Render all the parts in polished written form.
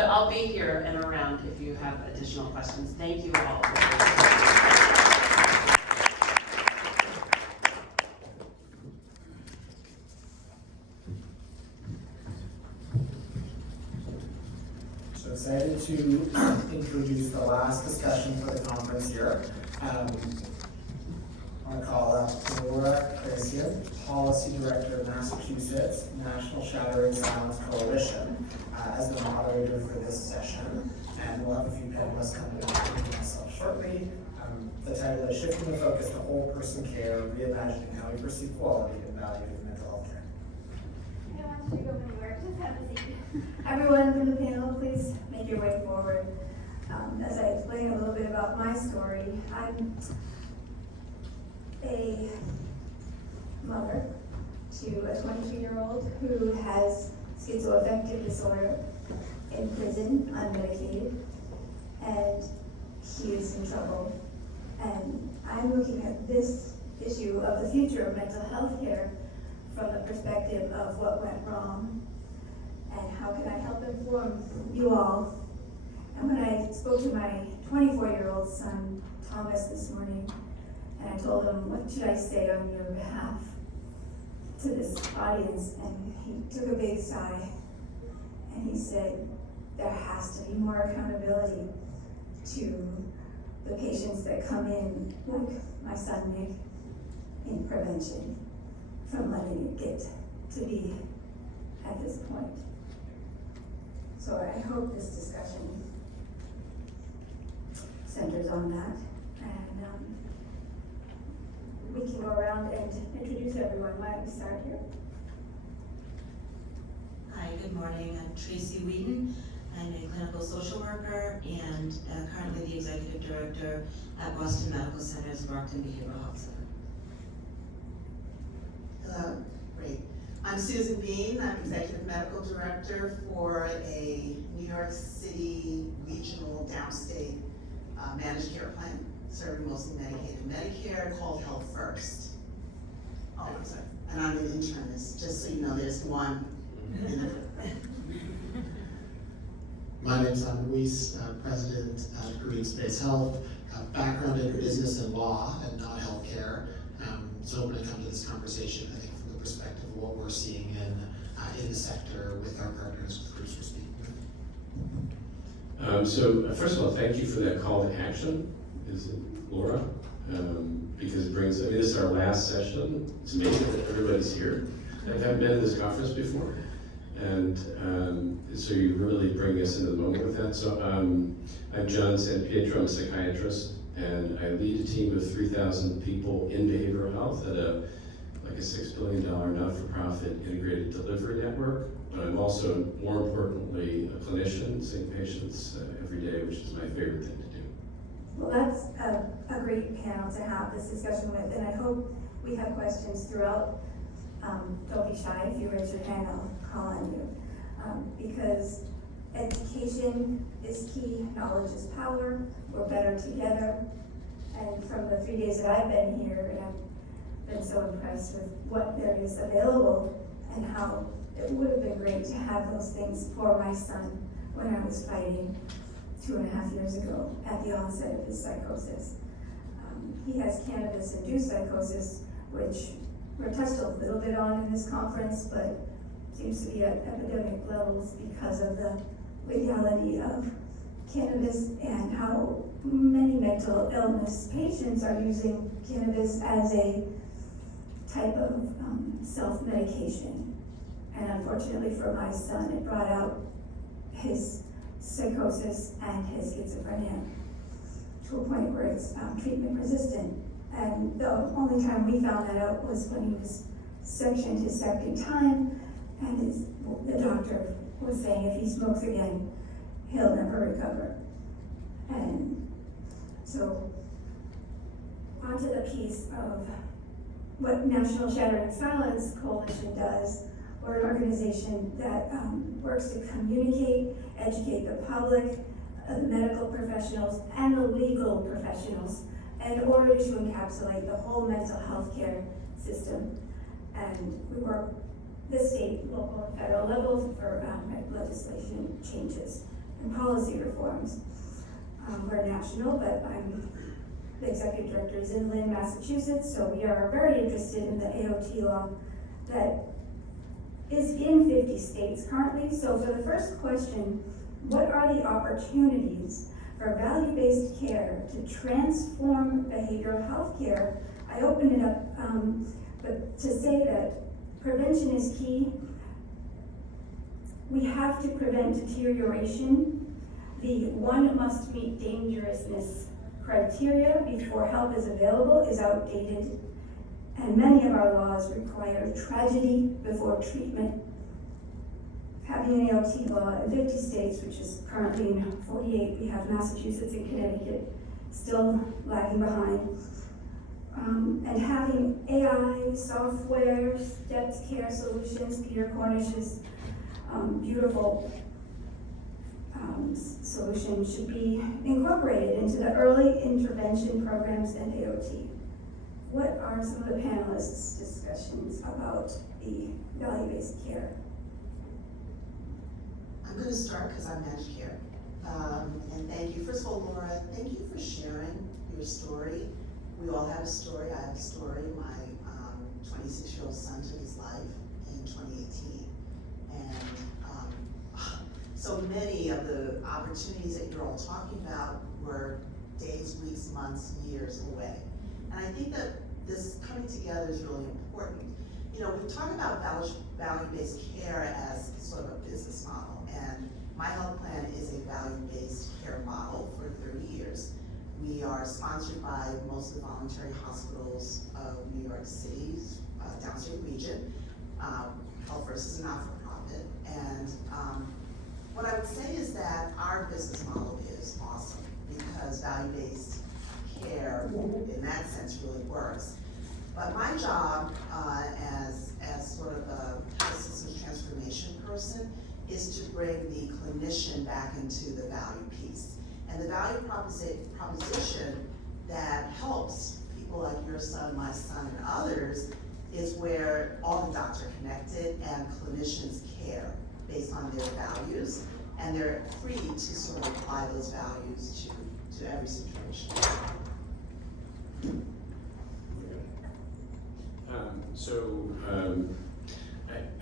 but I'll be here and around if you have additional questions. Thank you all. So excited to introduce the last discussion for the conference here. I want to call up Craciun, Policy Director of Massachusetts National Shattering Silence Coalition, as the moderator for this session. And we'll have a few panelists come and introduce themselves shortly. The title is Shifting the Focus to Whole Person Care, Reimagining How We Perceive Quality and Value in Mental Health Care. I don't want you to go anywhere, just have a seat. Everyone from the panel, please make your way forward. As I explain a little bit about my story, I'm a mother to a 22-year-old who has schizoaffective disorder in prison, unmedicated, and he is in trouble. And I'm looking at this issue of the future of mental health care from the perspective of what went wrong and how can I help inform you all. And when I spoke to my 24-year-old son, Thomas, this morning, and I told him, what should I say on your behalf to this audience? And he took a big sigh and he said, there has to be more accountability to the patients that come in, like my son Nick, in prevention, from letting it get to be at this point. So I hope this discussion centers on that. And we can go around and introduce everyone. Why don't we start here? Hi, good morning. I'm Tracey Weeden. I'm a clinical social worker and currently the executive director at Boston Medical Center's Brockton Behavioral Health Center. Hello, great. I'm Susan Beane. I'm executive medical director for a New York City regional downstate managed care plan, serving mostly Medicaid and Medicare, called Healthfirst. Oh, I'm sorry. And I'm an internist, just so you know, there's one in the My name's Weisz, President at Greenspace Health, background in business and law and not healthcare. So when I come to this conversation, I think from the perspective of what we're seeing in the sector with our partners, with groups we're speaking with. So first of all, thank you for that call to action, is it Laura? Because it brings, I mean, this is our last session. It's amazing that everybody's here. I haven't been in this conference before. And so you really bring us into the moment with that. So I'm John Santopietro, I'm a psychiatrist, and I lead a team of 3,000 people in behavioral health at a $6 billion not-for-profit integrated delivery network. But I'm also, more importantly, a clinician, seeing patients every day, which is my favorite thing to do. Well, that's a great panel to have this discussion with, and I hope we have questions throughout. Don't be shy. If you raise your hand, I'll call on you. Because education is key, knowledge is power, we're better together. And from the 3 days that I've been here, and I've been so impressed with what there is available and how it would have been great to have those things for my son when I was fighting 2.5 years ago at the onset of his psychosis. He has cannabis-induced psychosis, which we're touched a little bit on in this conference, but seems to be at epidemic levels because of the legality of cannabis and how many mental illness patients are using cannabis as a type of self-medication. And unfortunately for my son, it brought out his psychosis and his schizophrenia to a point where it's treatment resistant. And the only time we found that out was when he was sectioned his second time, and the doctor was saying if he smokes again, he'll never recover. And so, onto the piece of what National Shattering Silence Coalition does. We're an organization that works to communicate, educate the public, the medical professionals, and the legal professionals in order to encapsulate the whole mental health care system. And we work the state, local, and federal levels for legislation changes. and policy reforms. We're national, but the executive director is in Lynn, Massachusetts, so we are very interested in the AOT law that is in 50 states currently. So for the first question, what are the opportunities for value-based care to transform behavioral health care? I opened it up, but to say that prevention is key. We have to prevent deterioration. The one must meet dangerousness criteria before help is available is outdated, and many of our laws require tragedy before treatment. Having an AOT law in 50 states, which is currently in 48, we have Massachusetts and Connecticut still lagging behind. And having AI, software, stepped care solutions, Peter Cornish's beautiful solution should be incorporated into the early intervention programs and AOT. What are some of the panelists' discussions about the value-based care? I'm going to start because I manage care. And thank you. First of all, Laura, thank you for sharing your story. We all have a story. I have a story. My 26-year-old son took his life in 2018. And so many of the opportunities that you're all talking about were days, weeks, months, years away. And I think that this coming together is really important. You know, we talk about value-based care as sort of a business model, and my health plan is a value-based care model for 30 years. We are sponsored by most of the voluntary hospitals of New York City's downstate region. Healthfirst is a not-for-profit, and what I would say is that our business model is awesome because value-based care, in that sense, really works. But my job as sort of a systems transformation person is to bring the clinician back into the value piece. And the value proposition that helps people like your son, my son, and others is where all the dots are connected and clinicians care based on their values, and they're free to sort of apply those values to every situation.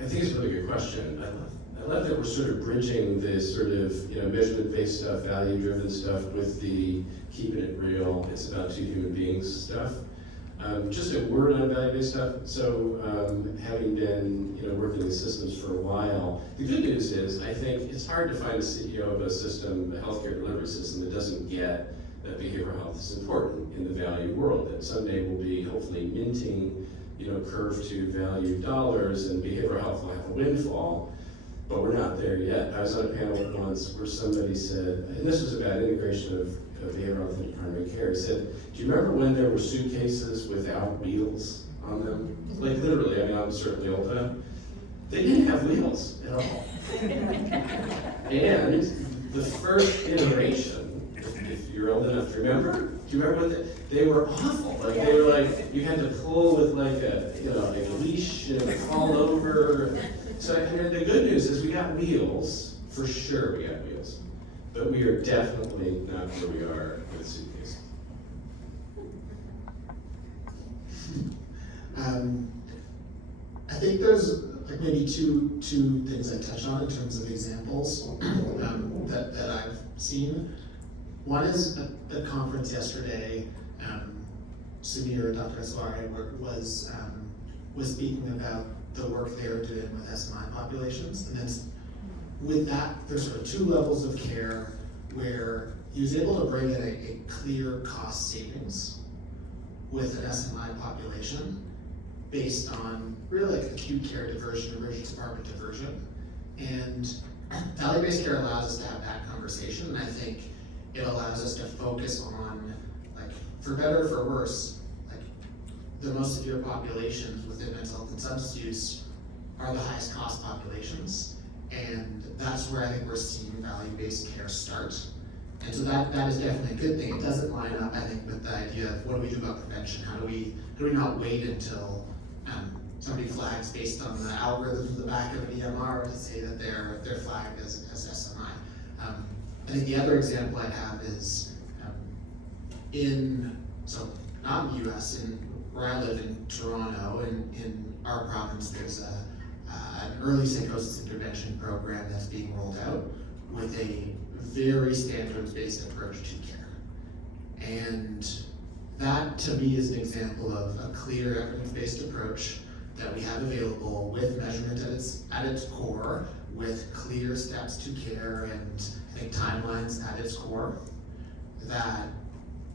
I think it's a really good question. I love that we're sort of bridging this sort of measurement-based stuff, value-driven stuff with the keeping it real. It's about two human beings stuff. Just a word on value-based stuff. So having been working in systems for a while, the good news is I think it's hard to find a CEO of a system, a healthcare delivery system, that doesn't get that behavioral health is important in the value world. That someday we'll be hopefully minting curve to value dollars, and behavioral health will have a windfall. But we're not there yet. I was on a panel once where somebody said, and this was about integration of behavioral health into primary care, said, do you remember when there were suitcases without wheels on them? Like literally, I mean, I'm certainly old enough. They didn't have wheels at all. And the first iteration, if you're old enough to remember, do you remember what they were awful. Like they were like, you had to pull with like a leash and fall over. So I mean, the good news is we got wheels, for sure we got wheels. But we are definitely not where we are with suitcases. I think there's like maybe two things I touch on in terms of examples that I've seen. One is at the conference yesterday, Sumir, Dr. Aswari was speaking about the work they were doing with SMI populations, and then with that, there's sort of two levels of care where he was able to bring in a clear cost savings with an SMI population based on really like acute care diversion, emergency department diversion. And value-based care allows us to have that conversation, and I think it allows us to focus on, like, for better or for worse, like the most severe populations within mental health and substance use are the highest cost populations. And that's where I think we're seeing value-based care start. And so that is definitely a good thing. It doesn't line up, I think, with the idea of what do we do about prevention? How do we not wait until somebody flags based on the algorithms in the back of an EMR to say that they're flagged as SMI. I think the other example I have is not in the US, where I live in Toronto, in our province, there's an early psychosis intervention program that's being rolled out with a very standards-based approach to care. And that, to me, is an example of a clear evidence-based approach that we have available with measurement at its core, with clear steps to care and I think timelines at its core, that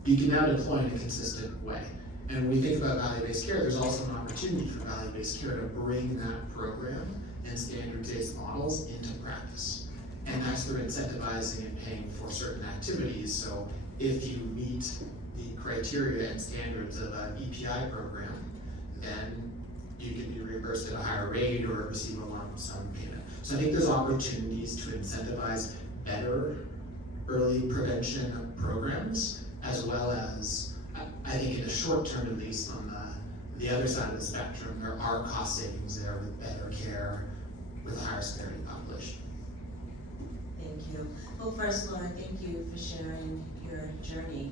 you can now deploy in a consistent way. And when we think about value-based care, there's also an opportunity for value-based care to bring that program and standards-based models into practice. And that's through incentivizing and paying for certain activities. So if you meet the criteria and standards of an EPI program, then you can be reimbursed at a higher rate or receive a lump sum payment. So I think there's opportunities to incentivize better early prevention programs, as well as, I think in the short term at least, on the other side of the spectrum, there are cost savings there with better care with a higher severity population. Thank you. Well, first, Laura, thank you for sharing your journey.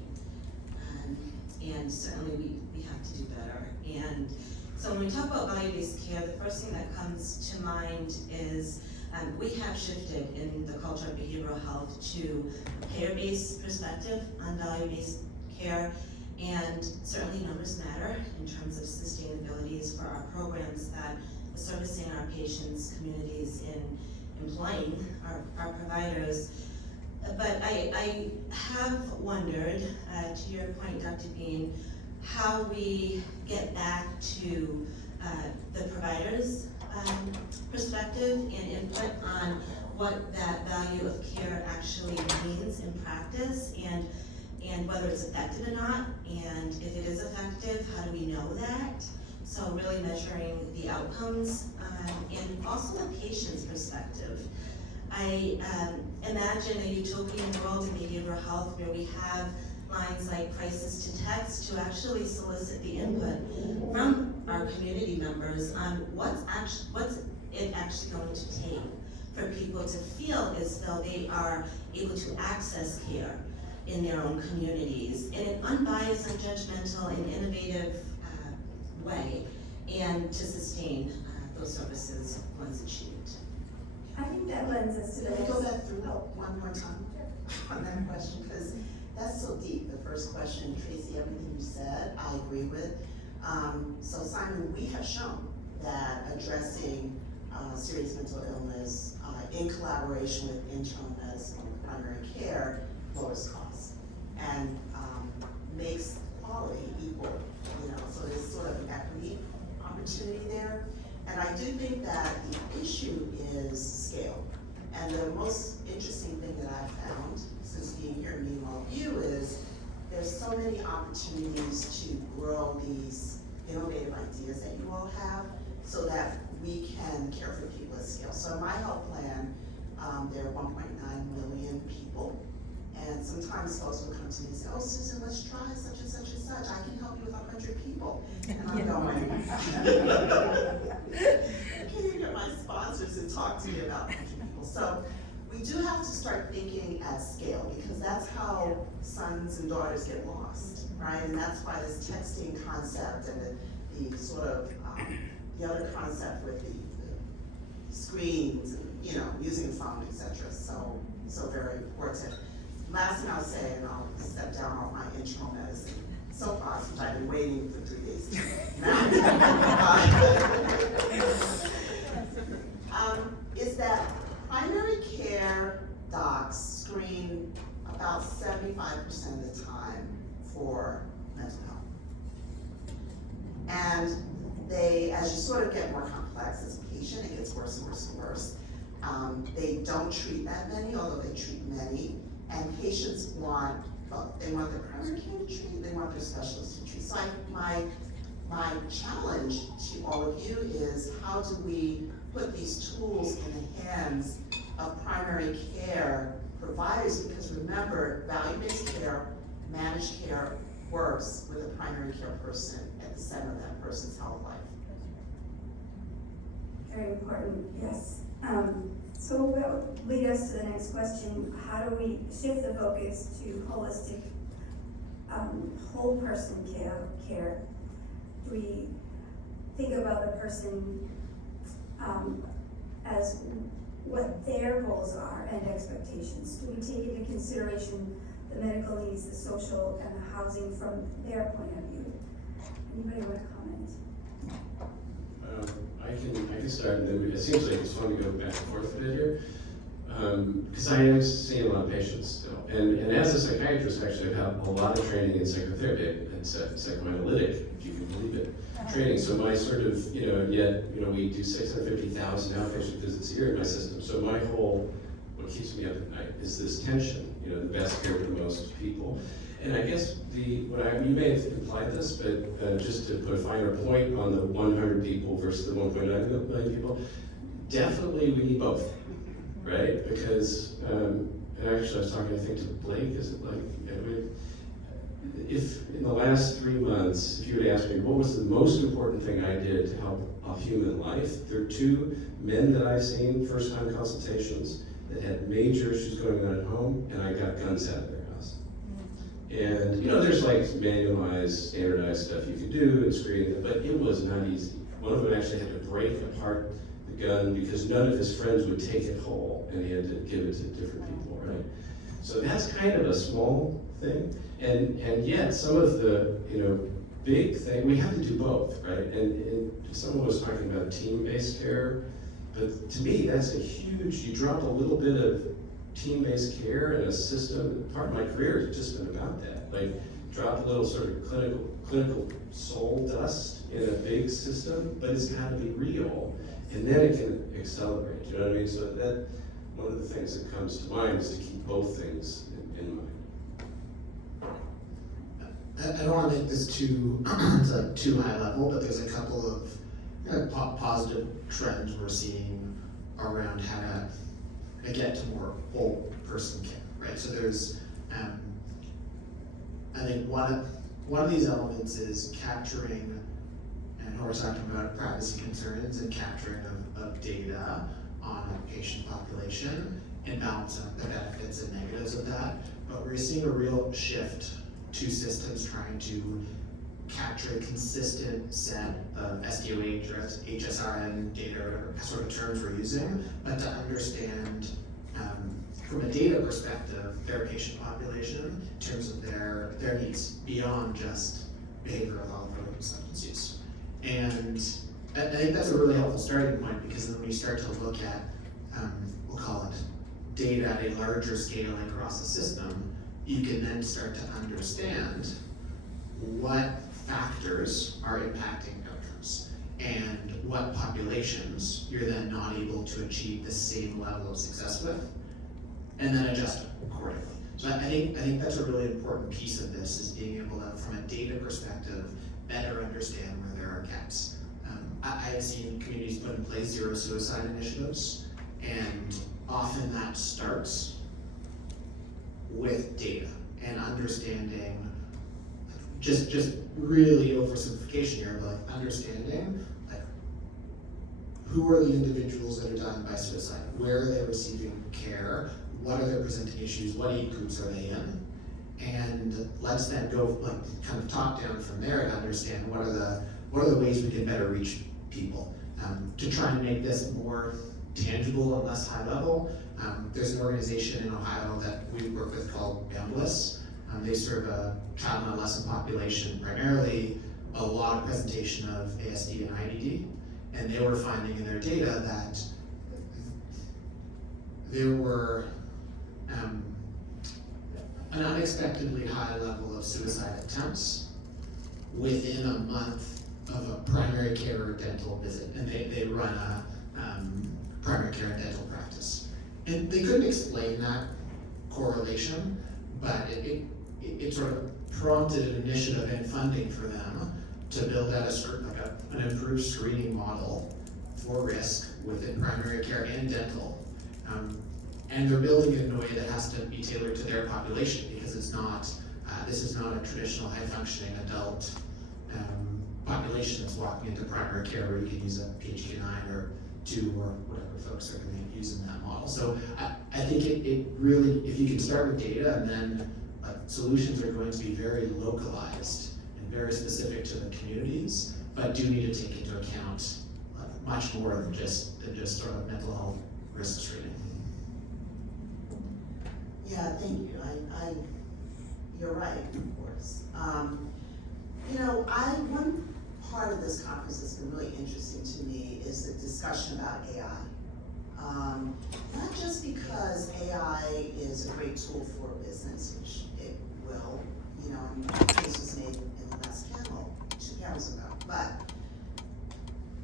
And certainly we have to do better. And so when we talk about value-based care, the first thing that comes to mind is we have shifted in the culture of behavioral health to a payer-based perspective on value-based care, and certainly numbers matter in terms of sustainabilities for our programs that are servicing our patients, communities, in employing our providers. But I have wondered, to your point, Dr. Beane, how we get back to the provider's perspective and input on what that value of care actually means in practice, and whether it's effective or not, and if it is effective, how do we know that? So really measuring the outcomes, and also the patient's perspective. I imagine a utopian world in behavioral health where we have lines like crisis to text to actually solicit the input from our community members on what's it actually going to take for people to feel as though they are able to access care in their own communities in an unbiased, unjudgmental, and innovative way, and to sustain those services once achieved. I think that lends us to the Can we next. go back through one more time on that question, because that's so deep, the first question. Tracey, everything you said, I agree with. So Simon, we have shown that addressing serious mental illness in collaboration with internal medicine and primary care lowers costs and makes quality equal, so there's sort of an equity opportunity there. And I do think that the issue is scale. And the most interesting thing that I've found since being here and meeting all of you is there's so many opportunities to grow these innovative ideas that you all have so that we can care for people at scale. So in my health plan, there are 1.9 million people. And sometimes folks will come to me and say, oh, Susan, let's try such and such and such. I can help you with 100 people. And I'm going, can you get my sponsors to talk to me about 100 people? So we do have to start thinking at scale, because that's how sons and daughters get lost, right? And that's why this texting concept and the sort of, the other concept with the screens and, using the phone, et cetera, so very important. Last thing I'll say, and I'll step down off my internal medicine soapbox, which I've been waiting for 3 days to is that primary care docs screen about 75% of the time for mental health. And they, as you sort of get more complex as a patient, it gets worse and worse and worse. They don't treat that many, although they treat many. And patients want, they want their primary care to treat, they want their specialists to treat. So my challenge to all of you is, how do we put these tools in the hands of primary care providers? Because remember, value-based care, managed care works with a primary care person at the center of that person's health life. Very important, yes. So that would lead us to the next question. How do we shift the focus to holistic, whole person care? Do we think about the person as what their goals are and expectations? Do we take into consideration the medical needs, the social, and the housing from their point of view? Anybody want to comment? I can start, and then it seems like it's fun to go back and forth a bit here. Because I am seeing a lot of patients still. And as a psychiatrist, actually, I have a lot of training in psychotherapy and psychoanalytic, if you can believe it, training. So my sort of, we do 650,000 outpatient visits a year in my system. So my whole, what keeps me up at night is this tension, the best care to most people. And I guess you may have implied this, but just to put a finer point on the 100 people versus the 1.9 million people, definitely we need both, right? Because, and actually I was talking, I think, to Blake, if in the last 3 months, if you would ask me, what was the most important thing I did to help a human life? There are 2 men that I've seen, first-time consultations, that had major issues going on at home, and I got guns out of their house. And, there's like manualized, standardized stuff you could do and screening it, but it was not easy. One of them actually had to break apart the gun because none of his friends would take it whole, and he had to give it to different people, right? So that's kind of a small thing, and yet some of the, big thing, we have to do both, right? And someone was talking about team-based care, but to me, that's a huge, you drop a little bit of team-based care in a system. Part of my career has just been about that. Like, drop a little sort of clinical soul dust in a big system, but it's got to be real, and then it can accelerate. You know what I mean? So that one of the things that comes to mind is to keep both things in mind. I don't want to make this too high level, but there's a couple of positive trends we're seeing around how to get to more whole person care, right? So there's, I think one of these elements is capturing, and Horace talking about privacy concerns and capturing of data on a patient population and balancing the benefits and negatives of that. But we're seeing a real shift to systems trying to capture a consistent set of SDOH or HSRN data, or whatever sort of terms we're using, but to understand from a data perspective their patient population in terms of their needs beyond just behavioral health or substance use. And I think that's a really helpful starting point, because then when you start to look at, we'll call it data at a larger scale across the system, you can then start to understand what factors are impacting outcomes and what populations you're then not able to achieve the same level of success with, and then adjust accordingly. So I think that's a really important piece of this, is being able to, from a data perspective, better understand where there are gaps. I have seen communities put in place zero suicide initiatives, and often that starts with data and understanding, just really oversimplification here, but like understanding who are the individuals that are dying by suicide, where are they receiving care, what are their presenting issues, what age groups are they in, and let's then go kind of top down from there to understand what are the ways we can better reach people. To try and make this more tangible and less high level, there's an organization in Ohio that we work with called Panelists. They serve a child and adolescent population, primarily a lot of presentation of ASD and IDD, and they were finding in their data that there were an unexpectedly high level of suicide attempts within a month of a primary care or dental visit, and they run a primary care and dental practice. And they couldn't explain that correlation, but it sort of prompted an initiative and funding for them to build out an improved screening model for risk within primary care and dental. And they're building it in a way that has to be tailored to their population, because it's not, this is not a traditional high-functioning adult population that's walking into primary care where you can use a PHQ-9 or do, or whatever folks are gonna use in that model. So I think it really, if you can start with data, and then solutions are going to be very localized and very specific to the communities, but do need to take into account much more than just sort of mental health risk screening. Yeah, thank you. You're right, of course. One part of this conference that's been really interesting to me is the discussion about AI. Not just because AI is a great tool for business, which it will, and the case was made in the last panel, 2 panels ago, but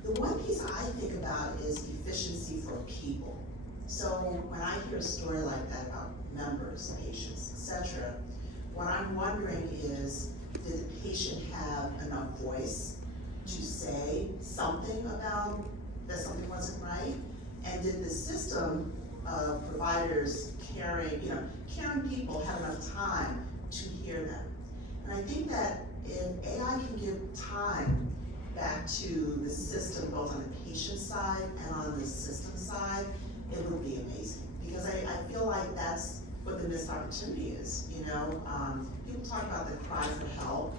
the one piece I think about is efficiency for people. So when I hear a story like that about members, patients, etc., what I'm wondering is, did the patient have enough voice to say something about that something wasn't right? And did the system of providers caring people have enough time to hear them? And I think that if AI can give time back to the system, both on the patient side and on the system side, it would be amazing. Because I feel like that's what the missed opportunity is, People talk about the cry for help.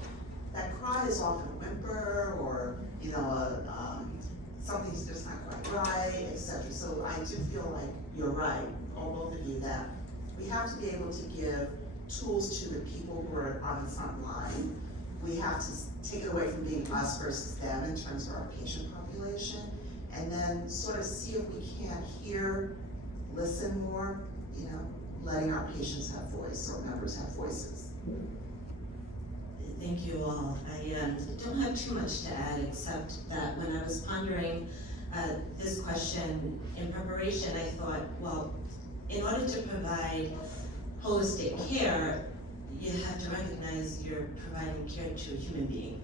That cry is often a whimper or, something's just not quite right, etc. So I do feel like you're right, both of you, that we have to be able to give tools to the people who are on the front line. We have to take it away from being us versus them in terms of our patient population, and then sort of see if we can't listen more, letting our patients have voice, or members have voices. Thank you all. I don't have too much to add, except that when I was pondering this question in preparation, I thought, well, in order to provide holistic care, you have to recognize you're providing care to a human being,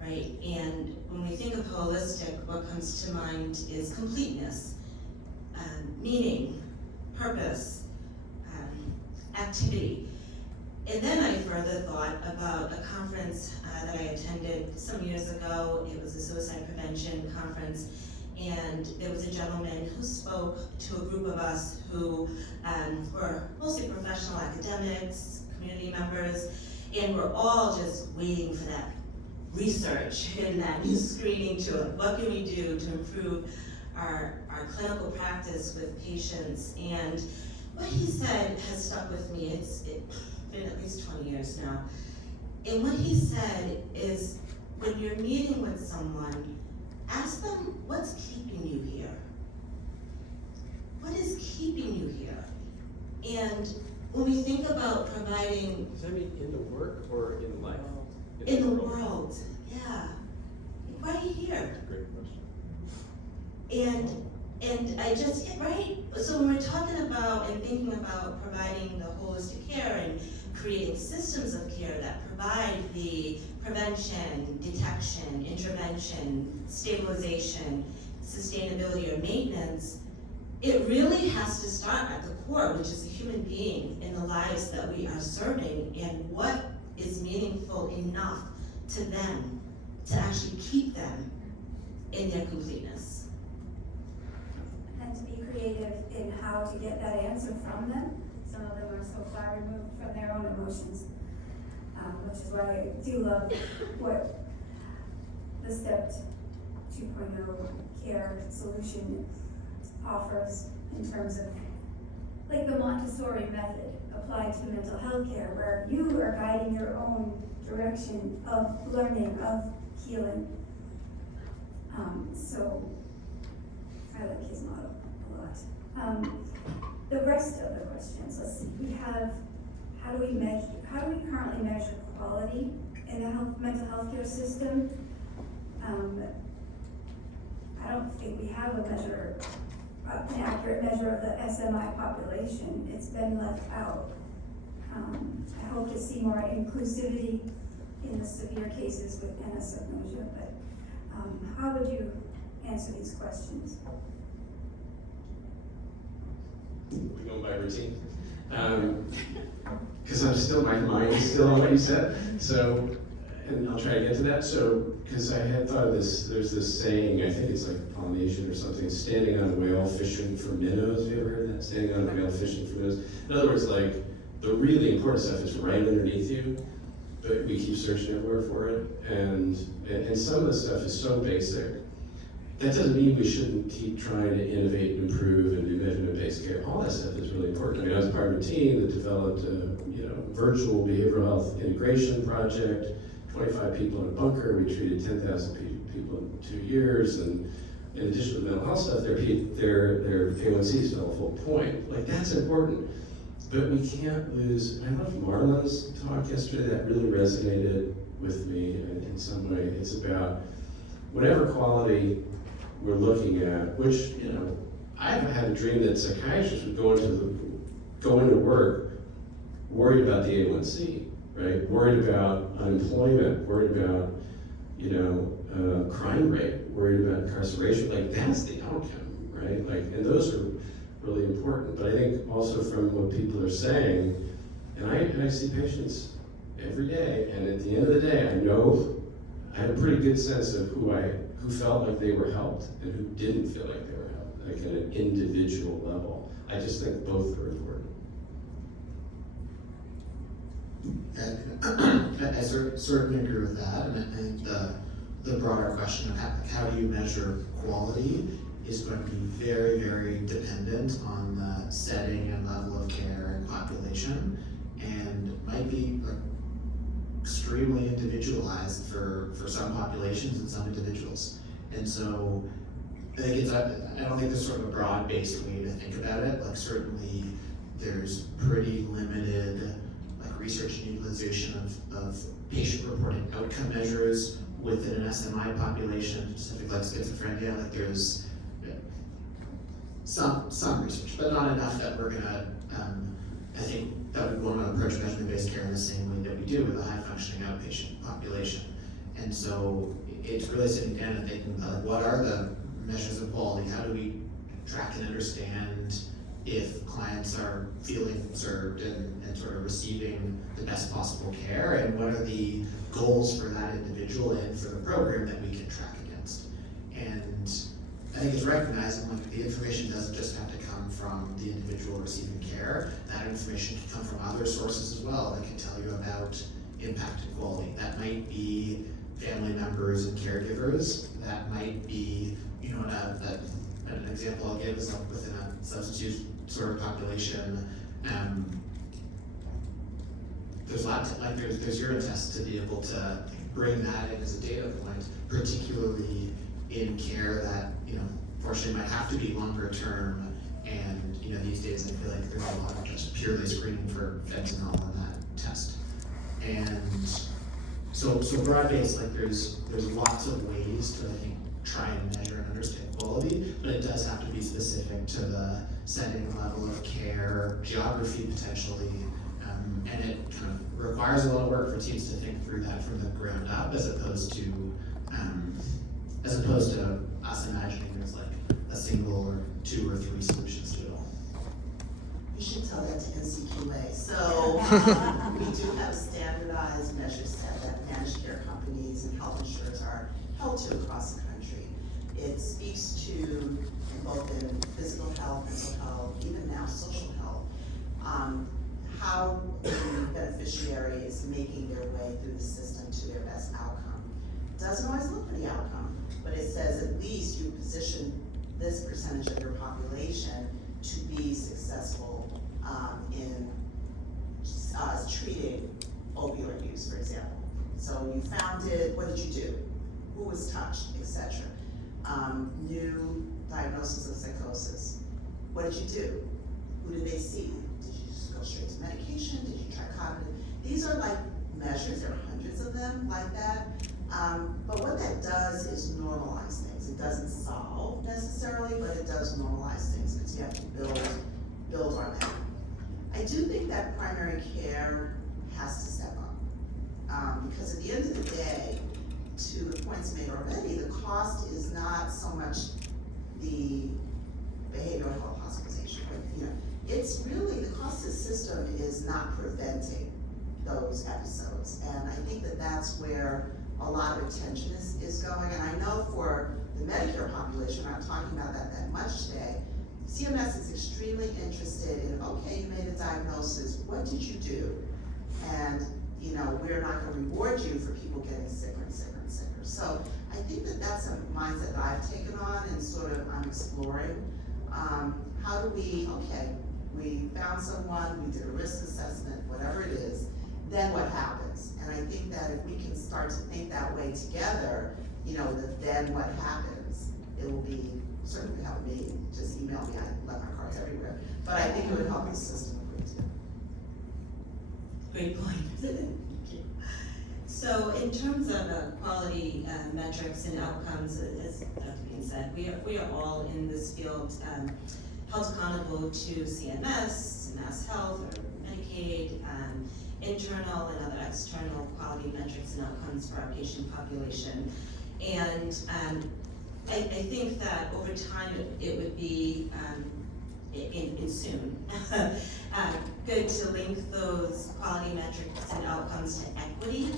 right? And when we think of holistic, what comes to mind is completeness, meaning, purpose, activity. And then I further thought about a conference that I attended some years ago. It was a suicide prevention conference, and there was a gentleman who spoke to a group of us who were mostly professional academics, community members, and we're all just waiting for that research and that new screening to it. What can we do to improve our clinical practice with patients? And what he said has stuck with me. It's been at least 20 years now. And what he said is, when you're meeting with someone, ask them, what's keeping you here? What is keeping you here? And when we think about providing... Does that mean in the work or in life? In the world, yeah. Why are you here? That's a great question. And I just, right? So when we're talking about and thinking about providing the holistic care and creating systems of care that provide the prevention, detection, intervention, stabilization, sustainability, or maintenance, it really has to start at the core, which is a human being in the lives that we are serving, and what is meaningful enough to them to actually keep them in their completeness. And to be creative in how to get that answer from them. Some of them are so far removed from their own emotions, which is why I do love what the Step 2.0 care solution offers in terms of, like the Montessori method applied to mental health care, where you are guiding your own direction of learning, of healing. So I like his model a lot. The rest of the questions, let's see, we have, how do we currently measure quality in the mental health care system? I don't think we have an accurate measure of the SMI population. It's been left out. I hope to see more inclusivity in the severe cases with anosognosia, but how would you answer these questions? We go by routine. Because my mind is still on what you said. So and I'll try to get to that. So, because I had thought of this, there's this saying, I think it's like Polynesian or something, standing on a whale fishing for minnows. Have you ever heard that? Standing on a whale fishing for minnows. In other words, like, the really important stuff is right underneath you, but we keep searching everywhere for it. And some of the stuff is so basic. That doesn't mean we shouldn't keep trying to innovate and improve and do measurement-based care. All that stuff is really important. I mean, I was part of a team that developed a virtual behavioral health integration project, 25 people in a bunker. We treated 10,000 people in 2 years. And in addition to the mental health stuff, their A1Cs fell a full point. Like, that's important. But we can't lose, and I love Marla's talk yesterday, that really resonated with me in some way. It's about whatever quality we're looking at, which, I've had a dream that psychiatrists would go into work worried about the A1C, right? Worried about unemployment, worried about, crime rate, worried about incarceration. Like, that's the outcome, right? Like, and those are really important. But I think also from what people are saying, and I see patients every day, and at the end of the day, I have a pretty good sense of who felt like they were helped and who didn't feel like they were helped, like at an individual level. I just think both are important. And I certainly agree with that, and I think the broader question of how do you measure quality is going to be very, very dependent on the setting and level of care and population, and might be extremely individualized for some populations and some individuals. And so I think I don't think there's sort of a broad-based way to think about it. Like, certainly there's pretty limited research and utilization of patient-reported outcome measures within an SMI population, specifically like schizophrenia. Like, there's some research, but not enough that we're gonna, I think that we want to approach measurement-based care in the same way that we do with a high-functioning outpatient population. And so it's really sitting down and thinking about what are the measures of quality? How do we track and understand if clients are feeling served and sort of receiving the best possible care, and what are the goals for that individual and for the program that we can track against? And I think it's recognizing like the information doesn't just have to come from the individual receiving care. That information can come from other sources as well that can tell you about impact and quality. That might be family members and caregivers. That might be, an example I'll give is within a substance use sort of population. There's lots of, there's urine tests to be able to bring that in as a data point, particularly in care that, fortunately might have to be longer term. And, these days I feel like there's a lot of just purely screening for fentanyl on that test. And so broad-based, there's lots of ways to, I think, try and measure and understand quality, but it does have to be specific to the setting, level of care, geography potentially, and it kind of requires a lot of work for teams to think through that from the ground up, as opposed to us imagining there's like a single or 2 or 3 solutions to it all. You should tell that to NCQA. So we do have standardized measure set that managed care companies and health insurers are held to across the country. It speaks to, both in physical health, mental health, even now social health, how the beneficiary is making their way through the system to their best outcome. It doesn't always look for the outcome, but it says at least you position this percentage of your population to be successful in treating opioid use, for example. So you found it, what did you do? Who was touched, etc. New diagnosis of psychosis. What did you do? Who did they see? Did you just go straight to medication? Did you try cognitive? These are like measures, there are hundreds of them like that. But what that does is normalize things. It doesn't solve necessarily, but it does normalize things because you have to build on that. I do think that primary care has to step up. Because at the end of the day, to the points made already, the cost is not so much the behavioral health hospitalization, but it's really the cost of the system is not preventing those episodes. And I think that that's where a lot of attention is going. And I know for the Medicare population, we're not talking about that much today, CMS is extremely interested in, okay, you made a diagnosis, what did you do? And, you know, we're not gonna reward you for people getting sicker and sicker and sicker. So I think that that's a mindset that I've taken on and sort of I'm exploring. How do we, okay, we found someone, we did a risk assessment, whatever it is, then what happens? And I think that if we can start to think that way together, you know, that then what happens, it will be, certainly help me, just email me, I left my cards everywhere, but I think it would help the system too. Great point. Thank you. So in terms of quality metrics and outcomes, as Dr. Beane said, we are all in this field held accountable to CMS, Mass Health, or Medicaid, internal and other external quality metrics and outcomes for our patient population. And I think that over time it would be in soon good to link those quality metrics and outcomes to equity.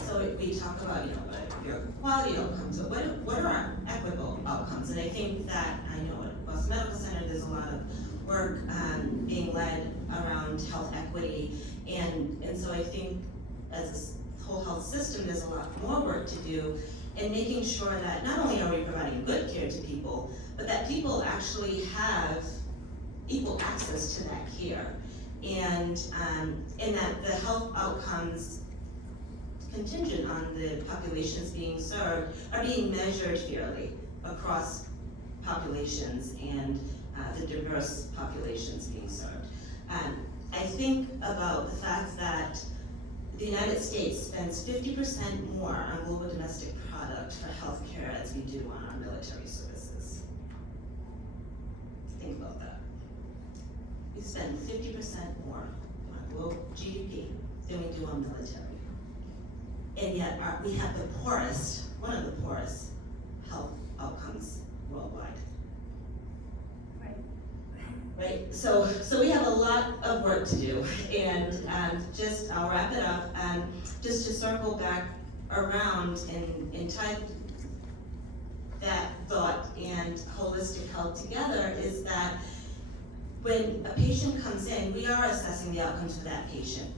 So we talk about, you know, your quality outcomes, but what are our equitable outcomes? And I think that, I know at Weisz Medical Center there's a lot of work being led around health equity, and so I think as a whole health system there's a lot more work to do in making sure that not only are we providing good care to people, but that people actually have equal access to that care, and that the health outcomes contingent on the populations being served are being measured fairly across populations and the diverse populations being served. I think about the fact that the United States spends 50% more on global domestic product for healthcare as we do on our military services. Think about that. We spend 50% more on global GDP than we do on military. And yet we have the poorest, one of the poorest health outcomes worldwide. Right, so we have a lot of work to do, and I'll wrap it up, just to circle back around and tie that thought and holistic health together is that when a patient comes in, we are assessing the outcomes for that patient,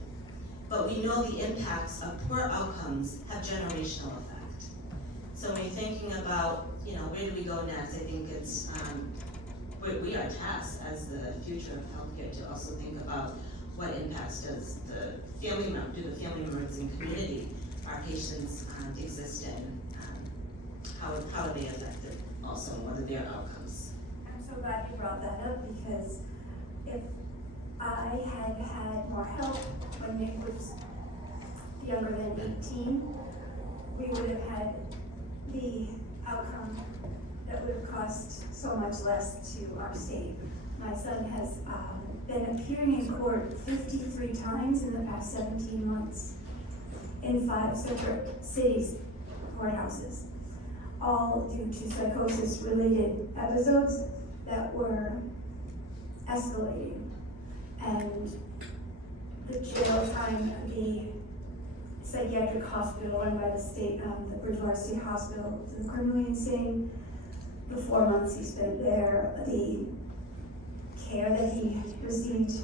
but we know the impacts of poor outcomes have generational effect. So when you're thinking about, you know, where do we go next, I think it's, we are tasked as the future of healthcare to also think about what impacts does the family members and community our patients exist in, how are they affected also, and what are their outcomes? I'm so glad you brought that up, because if I had had more help when Nick was younger than 18, we would have had the outcome that would have cost so much less to our state. My son has been appearing in court 53 times in the past 17 months in 5 separate cities, courthouses, all due to psychosis-related episodes that were escalating. And the jail time, the psychiatric hospital run by the state, the Bridgewater State Hospital, was criminally insane. The 4 months he spent there, the care that he received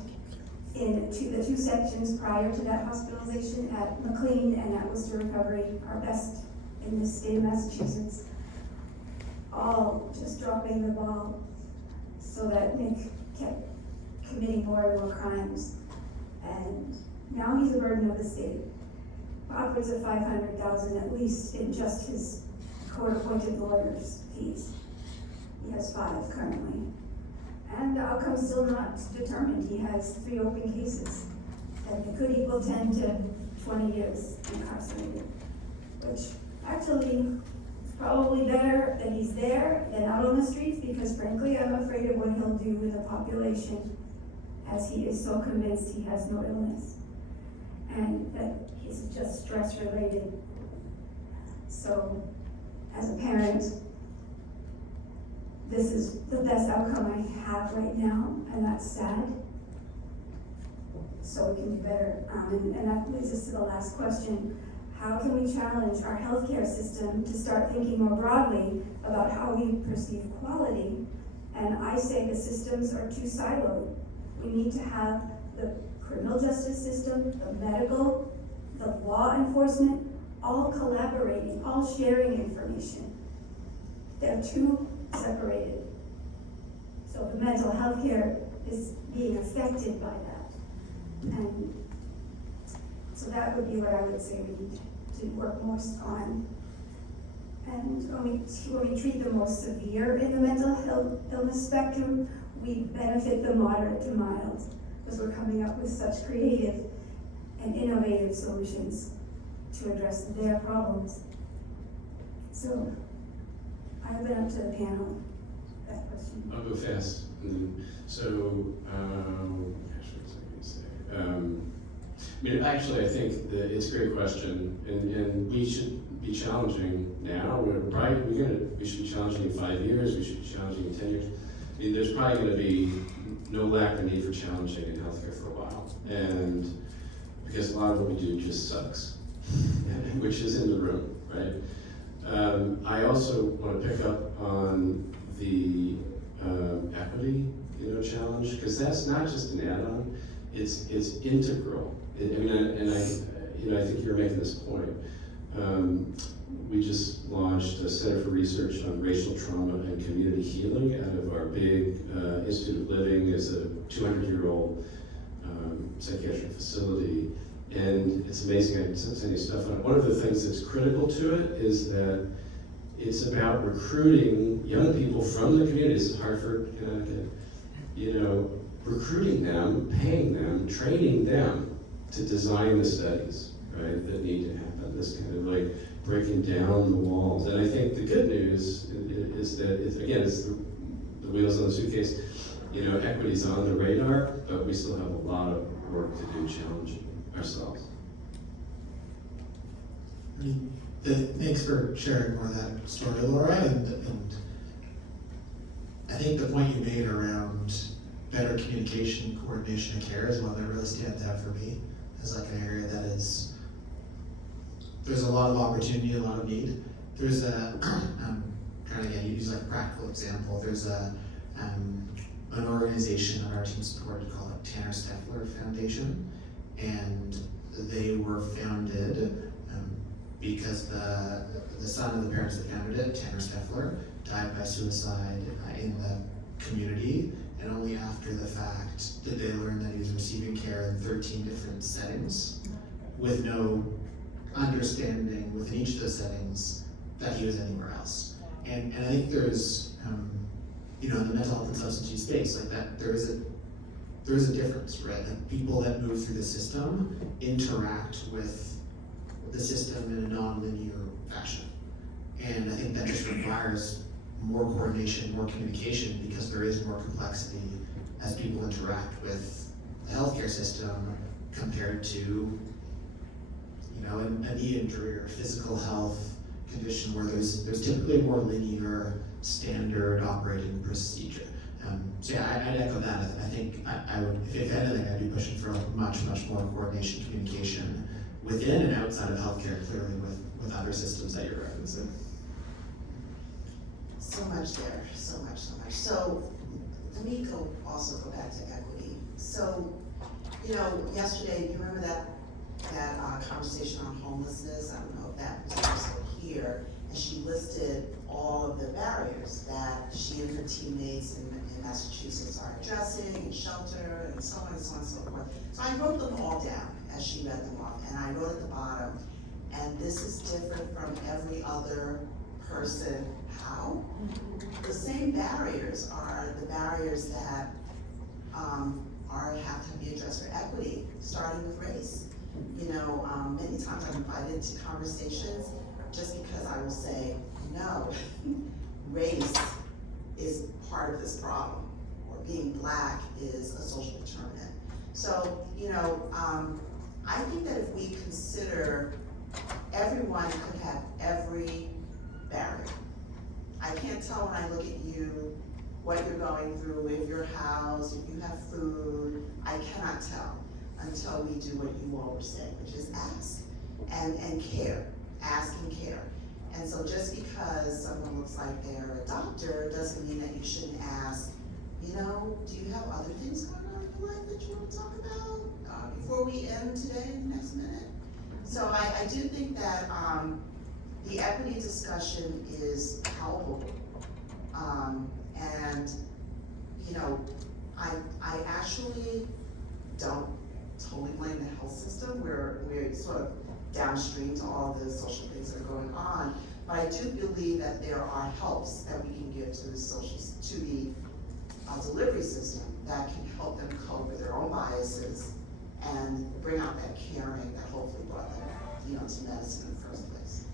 in the 2 sections prior to that hospitalization at McLean and at Worcester Recovery are best in the state of Massachusetts, all just dropping the ball so that Nick kept committing more and more crimes. And now he's a burden of the state, upwards of $500,000 at least in just his court-appointed lawyers' fees. He has 5 currently. And the outcome's still not determined. He has 3 open cases that could equal 10 to 20 years incarcerated, which actually is probably better that he's there than out on the streets, because frankly, I'm afraid of what he'll do with the population, as he is so convinced he has no illness and that he's just stress related. So as a parent, this is the best outcome I have right now, and that's sad. so we can do better. And that leads us to the last question. How can we challenge our healthcare system to start thinking more broadly about how we perceive quality? And I say the systems are too siloed. We need to have the criminal justice system, the medical, the law enforcement, all collaborating, all sharing information. They're too separated. So the mental health care is being affected by that. And so that would be what I would say we need to work most on. And when we treat the most severe in the mental illness spectrum, we benefit the moderate to mild, because we're coming up with such creative and innovative solutions to address their problems. So I open up to the panel. That question. I'll go fast. So, gosh, what was I going to say? I mean, actually, I think that it's a great question, and we should be challenging now. We should be challenging in 5 years. We should be challenging in 10 years. I mean, there's probably going to be no lack of need for challenging in healthcare for a while, and because a lot of what we do just sucks, which is in the room, right? I also want to pick up on the equity, challenge, because that's not just an add-on; it's integral. I think you're making this point. We just launched a Center for Research on Racial Trauma and Community Healing out of our big Institute of Living. It's a 200-year-old psychiatric facility, and it's amazing. I can send you stuff on it. One of the things that's critical to it is that it's about recruiting young people from the communities, Hartford, Connecticut, recruiting them, paying them, training them to design the studies, right, that need to happen, this kind of like breaking down the walls. And I think the good news is that, it's the wheels on the suitcase, equity's on the radar, but we still have a lot of work to do challenging ourselves. Thanks for sharing more of that story, Laura, and I think the point you made around better communication, coordination, and care is one that really stands out for me as like an area that there's a lot of opportunity, a lot of need. There's trying to use like a practical example. There's an organization that our team supported called the Tanner Steffler Foundation, and they were founded because the son of the parents that founded it, Tanner Steffler, died by suicide in the community, and only after the fact did they learn that he was receiving care in 13 different settings with no understanding within each of those settings that he was anywhere else. And I think there's, in the mental health and substance use space, like that, there is a difference, right? Like people that move through the system interact with the system in a non-linear fashion. And I think that just requires more coordination, more communication, because there is more complexity as people interact with the healthcare system compared to, a knee injury or physical health condition where there's typically a more linear standard operating procedure. So yeah, I'd echo that. I think I would, if anything, I'd be pushing for much more coordination, communication within and outside of healthcare, clearly with other systems that you're referencing. So much there, so much. So let me also go back to equity. So, yesterday, do you remember that conversation on homelessness? I don't know if that was also here, and she listed all of the barriers that she and her teammates in Massachusetts are addressing, and shelter, and so on and so on and so forth. So I wrote them all down as she read them off, and I wrote at the bottom, and this is different from every other person. How? The same barriers are the barriers that have to be addressed for equity, starting with race. Many times I'm invited to conversations just because I will say, no, race is part of this problem, or being Black is a social determinant. So, I think that if we consider everyone could have every barrier. I can't tell when I look at you what you're going through, if you're housed, if you have food. I cannot tell until we do what you all were saying, which is ask and care, ask and care. And so just because someone looks like they're a doctor doesn't mean that you shouldn't ask, you know, do you have other things going on in your life that you want to talk about before we end today in the next minute? So I do think that the equity discussion is palpable. And, you know, I actually don't totally blame the health system. We're sort of downstream to all the social things that are going on. But I do believe that there are helps that we can give to the delivery system that can help them cope with their own biases and bring out that caring that hopefully brought them, you know, to medicine in the first place.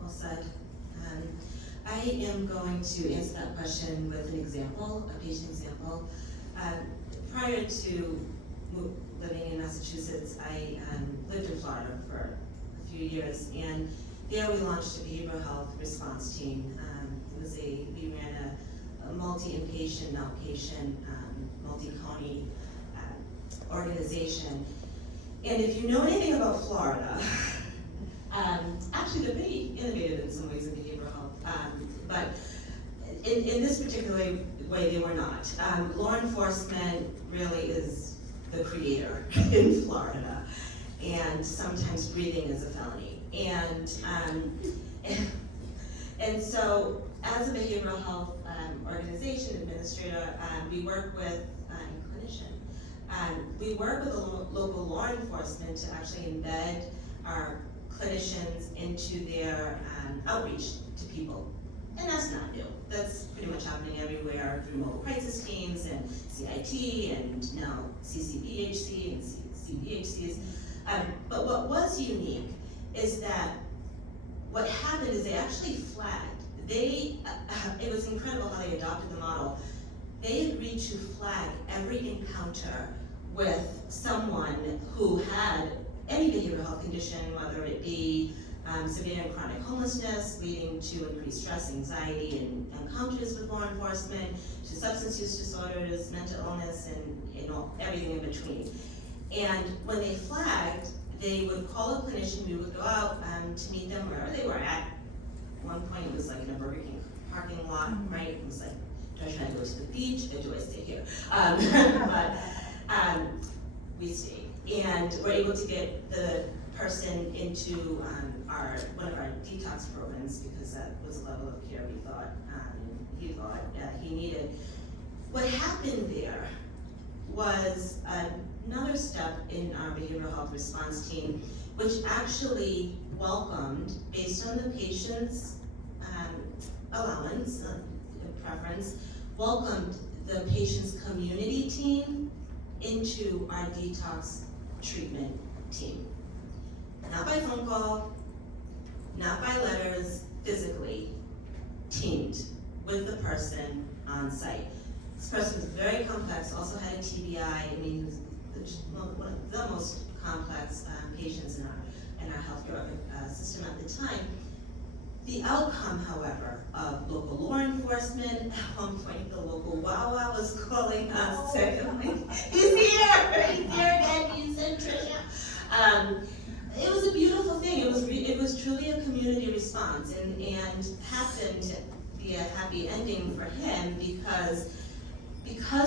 Well said. I am going to answer that question with an example, a patient example. Prior to living in Massachusetts, I lived in Florida for a few years, and there we launched a behavioral health response team. We ran a multi-inpatient, outpatient, multi-county organization. And if you know anything about Florida, actually they're pretty innovative in some ways in behavioral health, but in this particular way they were not. Law enforcement really is the creator in Florida, and sometimes breathing is a felony. And so as a behavioral health organization administrator, we work with clinician. We work with the local law enforcement to actually embed our clinicians into their outreach to people. And that's not new. That's pretty much happening everywhere through mobile crisis teams and CIT and now CCBHC and CBHCs. But what was unique is that what happened is they actually flagged. It was incredible how they adopted the model. They agreed to flag every encounter with someone who had any behavioral health condition, whether it be severe and chronic homelessness leading to increased stress, anxiety, and encounters with law enforcement, to substance use disorders, mental illness, and everything in between. And when they flagged, they would call a clinician. We would go out to meet them wherever they were at. One point it was like in a Burger King parking lot, right? It was like, do I try to go to the beach or do I stay here? But we stayed, and we're able to get the person into one of our detox programs because that was a level of care we thought he thought he needed. What happened there was another step in our behavioral health response team, which actually welcomed, based on the patient's allowance, preference, welcomed the patient's community team into our detox treatment team. Not by phone call, not by letters, physically teamed with the person on site. This person was very complex, also had a TBI. I mean, he was one of the most complex patients in our healthcare system at the time. The outcome, however, of local law enforcement, at one point the local Wawa was calling us, saying, he's here again, he's in Trisha. It was a beautiful thing. It was truly a community response, and happened to be a happy ending for him because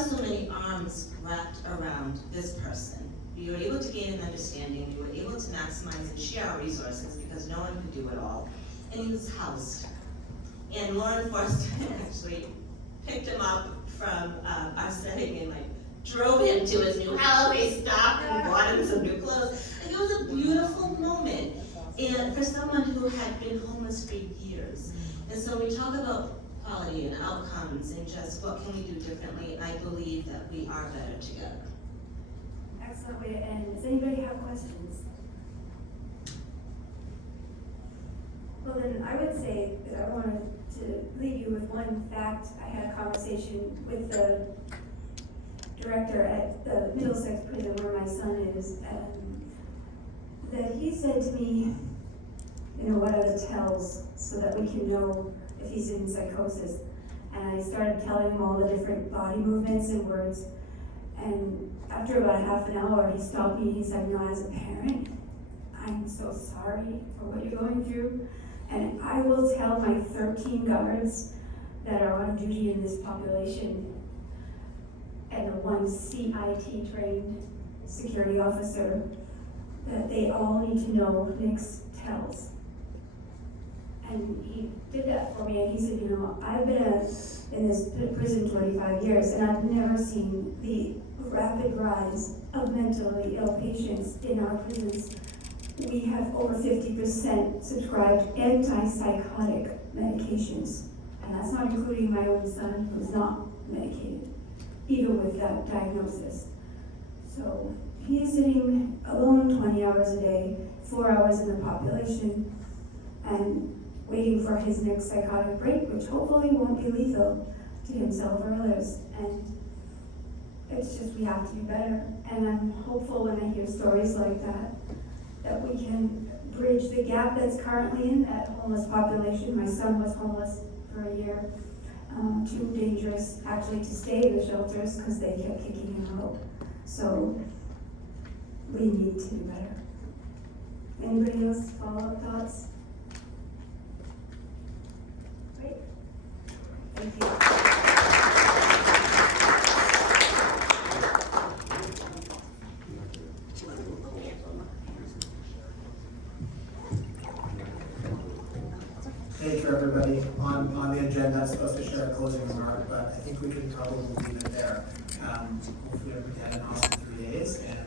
so many arms wrapped around this person. We were able to gain an understanding. We were able to maximize and share our resources because no one could do it all. And he was housed. And law enforcement actually picked him up from our setting and drove him to his new house. They stopped and bought him some new clothes. It was a beautiful moment, and for someone who had been homeless for years. And so when we talk about quality and outcomes and just what can we do differently, I believe that we are better together. Excellent way to end. Does anybody have questions? Well, then I would say that I wanted to leave you with one fact. I had a conversation with the director at the Middlesex prison where my son is, that he said to me, what are the tells so that we can know if he's in psychosis? And I started telling him all the different body movements and words, and after about half an hour, he stopped me and he said, as a parent, I'm so sorry for what you're going through. And I will tell my 13 guards that are on duty in this population and the one CIT trained security officer that they all need to know Nick's tells. And he did that for me, and he said, I've been in this prison 25 years, and I've never seen the rapid rise of mentally ill patients in our prisons. We have over 50% subscribed antipsychotic medications, and that's not including my own son who's not medicated, even with that diagnosis. So he is sitting alone 20 hours a day, 4 hours in the population, and waiting for his next psychotic break, which hopefully won't be lethal to himself or others. And it's just, we have to do better. And I'm hopeful when I hear stories like that, that we can bridge the gap that's currently in that homeless population. My son was homeless for a year, too dangerous actually to stay in the shelters because they kept kicking him out. So we need to do better. Anybody else follow-up thoughts? Great. Thank you. Thank you, everybody. On the agenda, I'm supposed to share a closing remark, but I think we can probably leave it there. Hopefully, everybody had an awesome 3 days, and